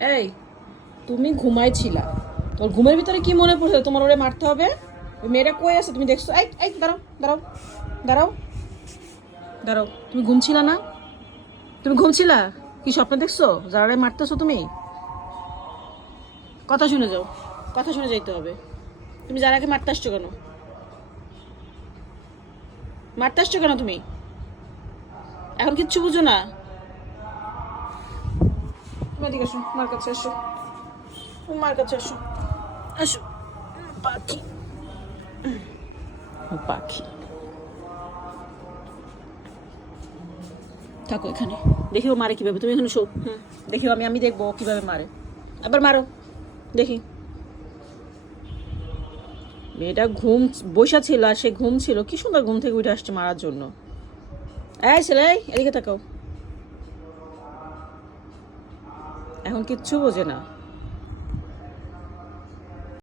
এই, তুমি ঘুমাইছিলা, তোর ঘুমের ভিতরে কি মনে পড়ছে তোমার ওরে মারতে হবে? ওই মেয়েটা কই আছে তুমি দেখছো? এই এই দাঁড়াও দাঁড়াও দাঁড়াও দাঁড়াও, তুমি ঘুমছিলা না? তুমি ঘুমছিলা? কি স্বপ্ন দেখছো যারা মারতেছো তুমি? কথা শুনে যাও, কথা শুনে যাইতে হবে। তুমি যারাকে মারতে আসছো কেন? মারতে আসছো কেন তুমি? এখন কিচ্ছু বুঝো না? তুমি এদিকে আসো, মার কাছে আসো, মার কাছে আসো, আসো। পাখি, পাখি থাকো এখানে। দেখিও মারে কিভাবে, তুমি এখানে শো। দেখিও, আমি আমি দেখবো ও কিভাবে মারে। আবার মারো, দেখি। মেয়েটা ঘুম বসা ছিল আর সে ঘুম ছিল, কি সুন্দর ঘুম থেকে উঠে আসছে মারার জন্য। এই ছেলে, এদিকে তাকাও। এখন কিচ্ছু বোঝে না।